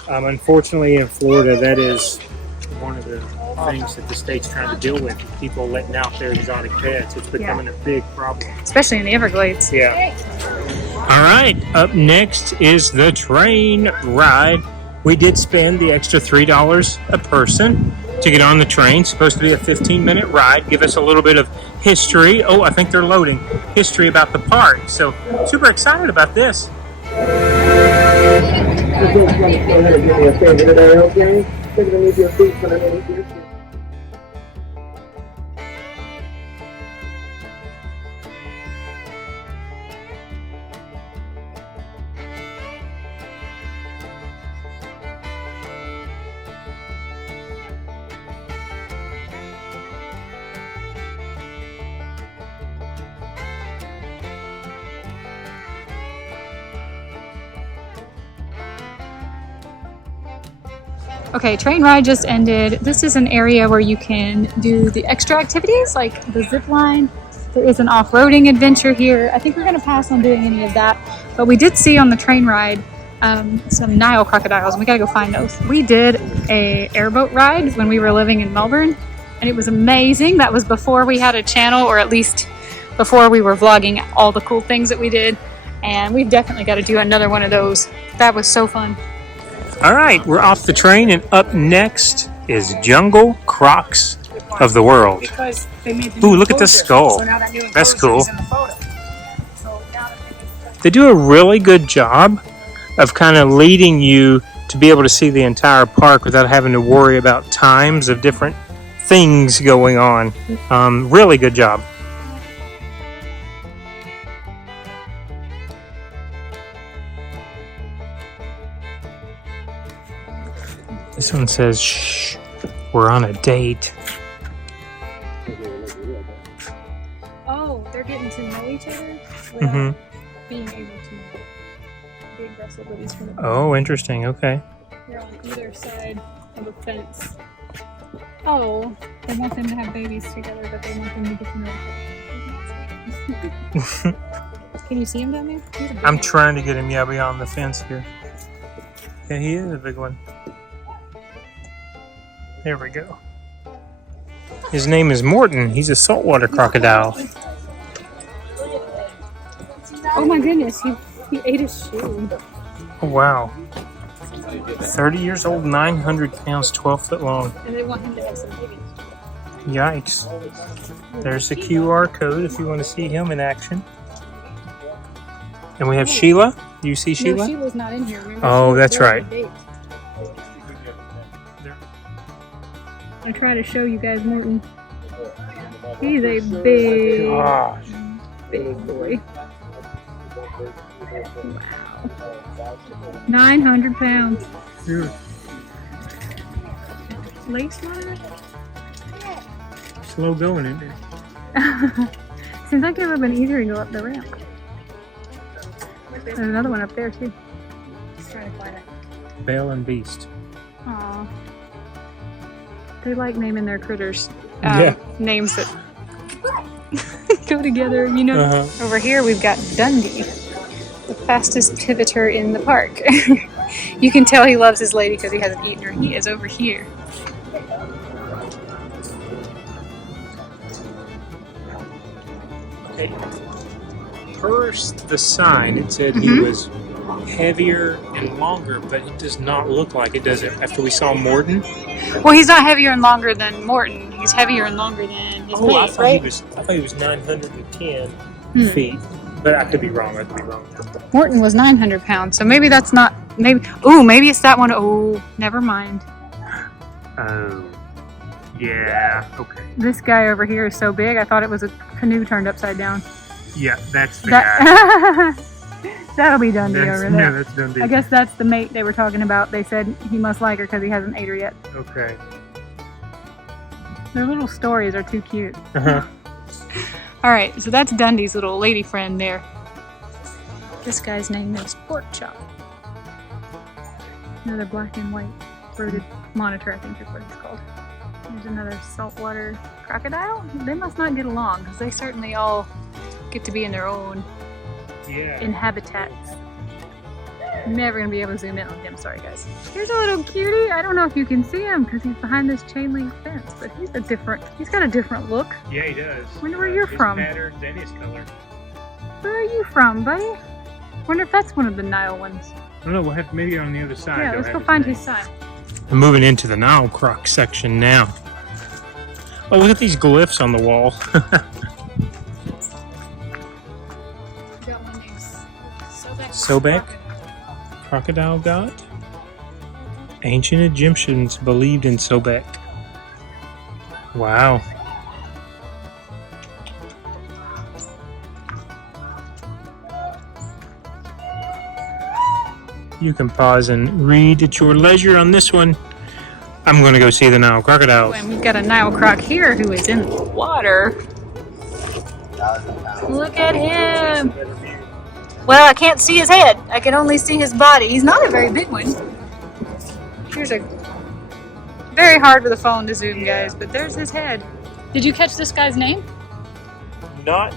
Unfortunately, in Florida, that is one of the things that the state's trying to deal with. People letting out their exotic pets. It's becoming a big problem. Especially in the Everglades. Yeah. All right, up next is the train ride. We did spend the extra $3 a person to get on the train. It's supposed to be a 15-minute ride. Give us a little bit of history. Oh, I think they're loading. History about the park. So, super excited about this. Okay, train ride just ended. This is an area where you can do the extra activities like the zip line. There is an off-roading adventure here. I think we're going to pass on doing any of that, but we did see on the train ride some Nile crocodiles, and we got to go find those. We did a airboat ride when we were living in Melbourne, and it was amazing. That was before we had a channel, or at least before we were vlogging all the cool things that we did, and we've definitely got to do another one of those. That was so fun. All right, we're off the train, and up next is Jungle Crocs of the World. Ooh, look at this skull. That's cool. They do a really good job of kind of leading you to be able to see the entire park without having to worry about times of different things going on. Really good job. This one says, shh, we're on a date. Oh, they're getting to know each other without Mm-hmm. being able to be aggressive with each other. Oh, interesting. Okay. They're on either side of a fence. Oh, they want them to have babies together, but they want them to get to know each other. Can you see him down there? He's a big I'm one. trying to get him, yeah, beyond the fence here. Yeah, he is a big one. There we go. His name is Morton. He's a saltwater crocodile. Oh my goodness, he ate his shoe. Oh, wow. 30 years old, 900 pounds, 12 foot long. And they want him to have some babies. Yikes. There's the QR code if you want to see him in action. And we have Sheila. Do you see Sheila? No, Sheila's not in here. Remember, Oh, she was that's there right. on a date. I try to show you guys Morton. He's a big, Gosh. big boy. Wow. 900 pounds. Dude. Lace line? Slow going, isn't it? Seems like it would have been easier to go up the ramp. There's another one up there too. Just trying to find it. Belle and Beast. Aw. They like naming their critters. Yeah. Names that go together, you know. Uh-huh. Over here we've got Dundee, the fastest pivoter in the park. You can tell he loves his lady because he hasn't eaten her. He is over here. Okay. Per the sign, it said he was heavier and longer, but it does not look like it, does it? After we saw Morton. Well, he's not heavier and longer than Morton. He's heavier and longer than his I mate, thought right? he was 910 feet, but I could be wrong. Morton was 900 pounds, so maybe that's not. Maybe it's that one. Oh, never mind. Oh, yeah. Okay. This guy over here is so big. I thought it was a canoe turned upside down. Yeah, that's the guy. That'll be Dundee over there. Yeah, that's Dundee. I guess that's the mate they were talking about. They said he must like her because he hasn't ate her yet. Okay. Their little stories are too cute. Uh-huh. All right, so that's Dundee's little lady friend there. This guy's name is Pork Chop. Another black and white throated monitor, I think is what he's called. There's another saltwater crocodile. They must not get along because they certainly all get to be in their own Yeah. habitats. Never gonna be able to zoom in on him. Sorry, guys. Here's a little cutie. I don't know if you can see him because he's behind this chain link fence, but he's got a different look. Yeah, he does. Wonder where you're from. His patterns and his color. Where are you from, buddy? Wonder if that's one of the Nile ones. I don't know. We'll have to maybe on the other side. Yeah, they'll let's have go find name. his sign. I'm moving into the Nile croc section now. Oh, look at these glyphs on the wall. Got one named Sobek? Crocodile god? Ancient Egyptians believed in Sobek. Wow. You can pause and read at your leisure on this one. I'm going to go see the Nile crocodiles. And we've got a Nile croc here who is in the water. Look at him. Well, I can't see his head. I can only see his body. He's not a very big one. Here's a... Very hard with a phone to zoom, guys, but there's his head. Did you catch this guy's name? Not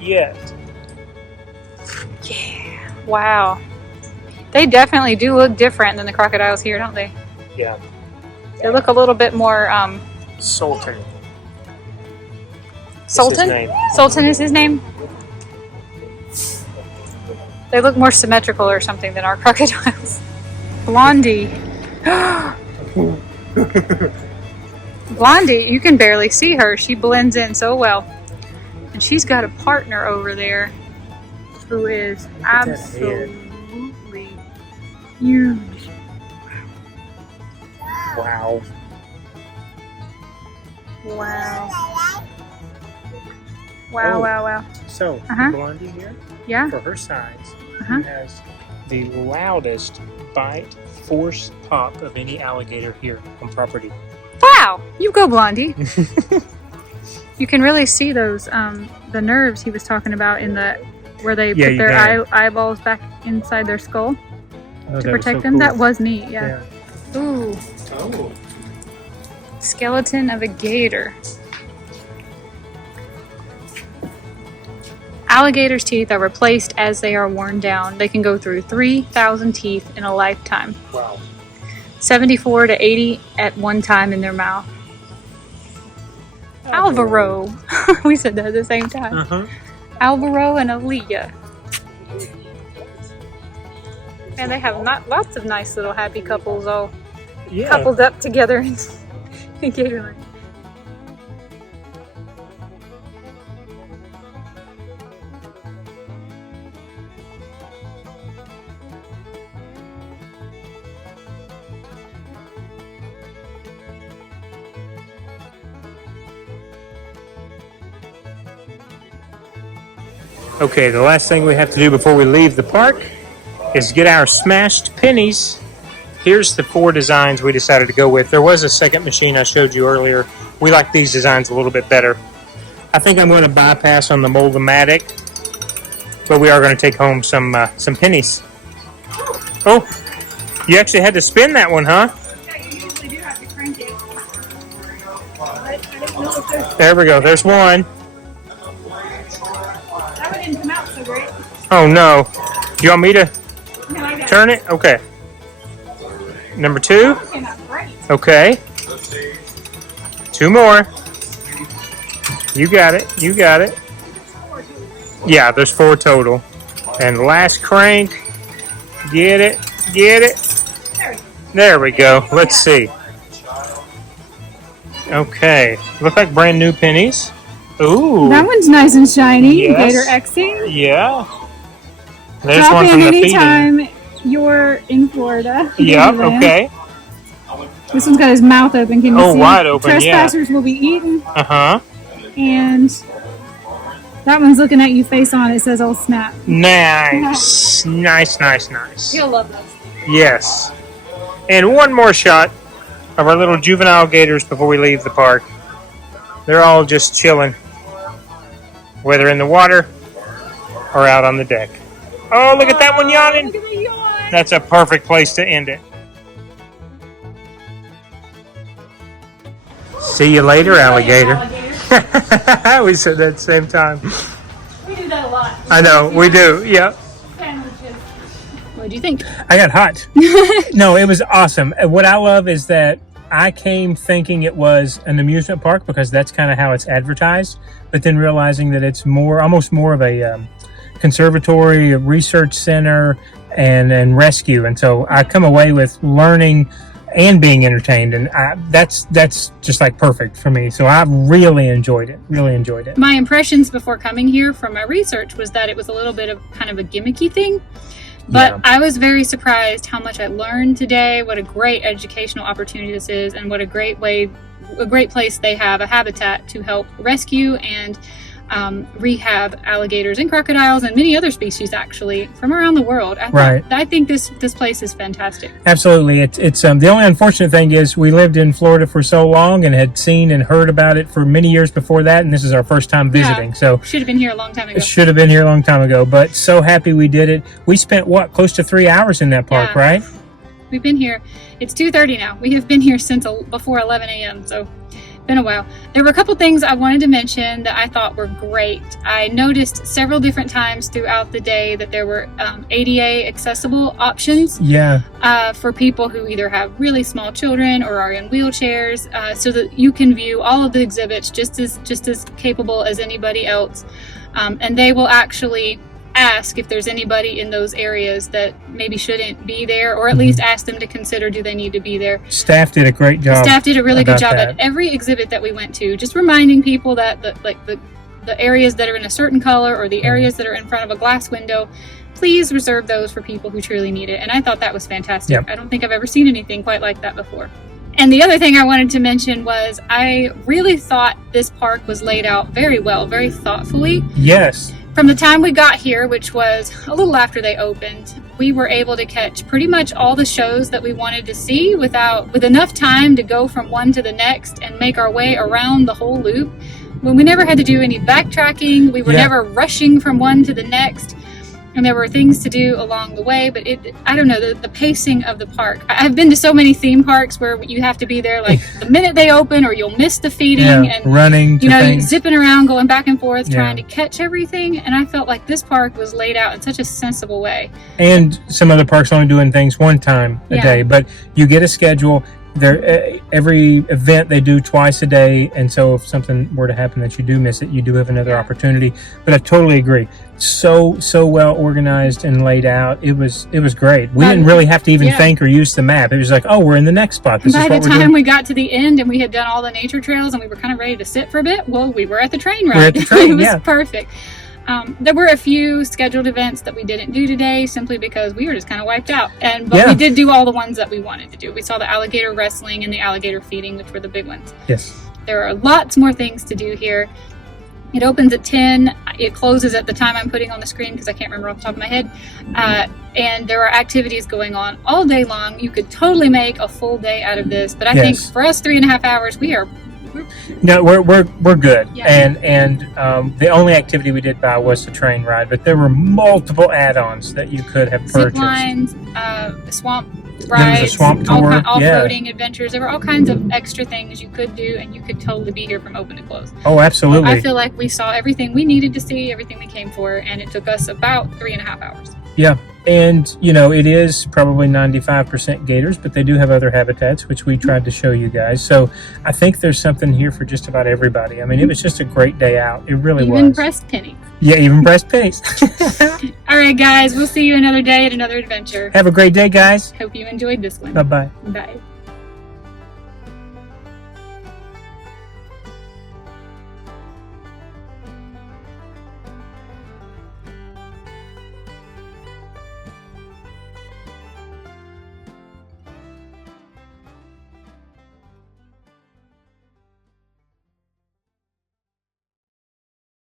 yet. Yeah. Wow. They definitely do look different than the crocodiles here, don't they? Yeah. They look a little bit more, Sultan. Sultan? That's his name. Sultan is his name? They look more symmetrical or something than our crocodiles. Blondie. Blondie, you can barely see her. She blends in so well. And she's got a partner over there who is absolutely huge. Wow. Wow. Wow, Oh. wow, wow. So, Uh-huh. Blondie here, Yeah? for her size, Uh-huh. she has the loudest bite force pop of any alligator here on property. Wow, you go, Blondie. You can really see those the nerves he was talking about in the where they put their eyeballs back inside their skull to protect them. Cool. That was neat. Yeah. Ooh. Oh. Skeleton of a gator. Alligators' teeth are replaced as they are worn down. They can go through 3,000 teeth in a lifetime. Wow. 74 to 80 at one time in their mouth. Alvaro. We said that at the same time. Alvaro and Aaliyah. And they have lots of nice little happy couples all coupled up together in GATORLAND. Okay, the last thing we have to do before we leave the park is get our smashed pennies. Here's the 4 designs we decided to go with. There was a second machine I showed you earlier. We like these designs a little bit better. I think I'm going to bypass on the Mold-O-Matic, but we are going to take home some pennies. Oh, you actually had to spin that one, huh? Yeah, you usually do have to crank it. I didn't know if there's... There we go. There's one. That one didn't come out so great. Oh, no. You want me to No, turn it? Okay. Number 2. That came out great. Okay. 2 more. You got it. You got it. Yeah, there's 4 total. And last crank. Get it. Get it. There we go. Let's see. Okay. Look like brand new pennies. Ooh. That one's nice and shiny. Yes. Gator Xing. Yeah. There's Drop one in from the anytime feeding. You're in Florida. Yeah, okay. This one's got his mouth open. Can you see? Wide open, Trespassers will be eaten. Uh-huh. And that one's looking at you face on. It says, "Oh, snap." Nice. Nice, nice, nice. He'll love those. Yes. And one more shot of our little juvenile gators before we leave the park. They're all just chilling, whether in the water or out on the deck. Oh, look at that one yawning. Look at the yawn. That's a perfect place to end it. See you later, alligator. We said that at the same time. We do that a lot. I know, we do. Yep. Sandwiches. What do you think? I got hot. No, it was awesome. What I love is that I came thinking it was an amusement park because that's kind of how it's advertised, but then realizing that it's almost more of a conservatory, a research center, and rescue. And so I come away with learning and being entertained, and that's just like perfect for me. So I really enjoyed it. Really enjoyed it. My impressions before coming here from my research was that it was a little bit of kind of a gimmicky thing. But I was very surprised how much I learned today, what a great educational opportunity this is, and what a great place they have a habitat to help rescue and rehab alligators and crocodiles and many other species actually from around the world. I think this place is fantastic. Absolutely. It's the only unfortunate thing is we lived in Florida for so long and had seen and heard about it for many years before that, and this is our first time visiting. So should have been here a long time ago. Should have been here a long time ago, but so happy we did it. We spent close to 3 hours in that park, right? We've been here. It's 2:30 now. We have been here since before 11 a.m. So been a while. There were a couple things I wanted to mention that I thought were great. I noticed several different times throughout the day that there were ADA accessible options for people who either have really small children or are in wheelchairs, so that you can view all of the exhibits just as capable as anybody else. And they will actually ask if there's anybody in those areas that maybe shouldn't be there, or at least ask them to consider, do they need to be there. Staff did a great job. Staff did a really good job at every exhibit that we went to, just reminding people that the areas that are in a certain color or the areas that are in front of a glass window, please reserve those for people who truly need it. And I thought that was fantastic. I don't think I've ever seen anything quite like that before. And the other thing I wanted to mention was I really thought this park was laid out very well, very thoughtfully. Yes. from the time we got here, which was a little after they opened, we were able to catch pretty much all the shows that we wanted to see with enough time to go from one to the next and make our way around the whole loop. When we never had to do any backtracking, we were never rushing from one to the next, and there were things to do along the way. But I don't know, the pacing of the park. I've been to so many theme parks where you have to be there like the minute they open, or you'll miss the feeding and running, zipping around, going back and forth, trying to catch everything. And I felt like this park was laid out in such a sensible way. And some other parks only doing things one time a day, but you get a schedule. Every event they do twice a day, and so if something were to happen that you do miss it, you do have another opportunity. But I totally agree. So well organized and laid out. It was great. We didn't really have to even think or use the map. It was like, oh, we're in the next spot. This is what we're doing. By the time we got to the end and we had done all the nature trails and we were kind of ready to sit for a bit, well, we were at the train ride. We're at the train, it was perfect. There were a few scheduled events that we didn't do today simply because we were just kind of wiped out. But we did do all the ones that we wanted to do. We saw the alligator wrestling and the alligator feeding, which were the big ones. Yes. There are lots more things to do here. It opens at 10. It closes at the time I'm putting on the screen because I can't remember off the top of my head. And there are activities going on all day long. You could totally make a full day out of this. But I think for us, 3.5 hours, we're good. Yeah. And the only activity we did buy was the train ride, but there were multiple add-ons that you could have purchased. Zip lines, swamp rides, there was a swamp tour, off-roading adventures. There were all kinds of extra things you could do, and you could totally be here from open to close. Oh, absolutely. I feel like we saw everything we needed to see, everything we came for, and it took us about 3.5 hours. Yeah. And, it is probably 95% gators, but they do have other habitats, which we tried to show you guys. So I think there's something here for just about everybody. I mean, it was just a great day out. It really was. Even breast pennies. Yeah, even breast pennies. All right, guys. We'll see you another day at another adventure. Have a great day, guys. Hope you enjoyed this one. Bye-bye. Bye.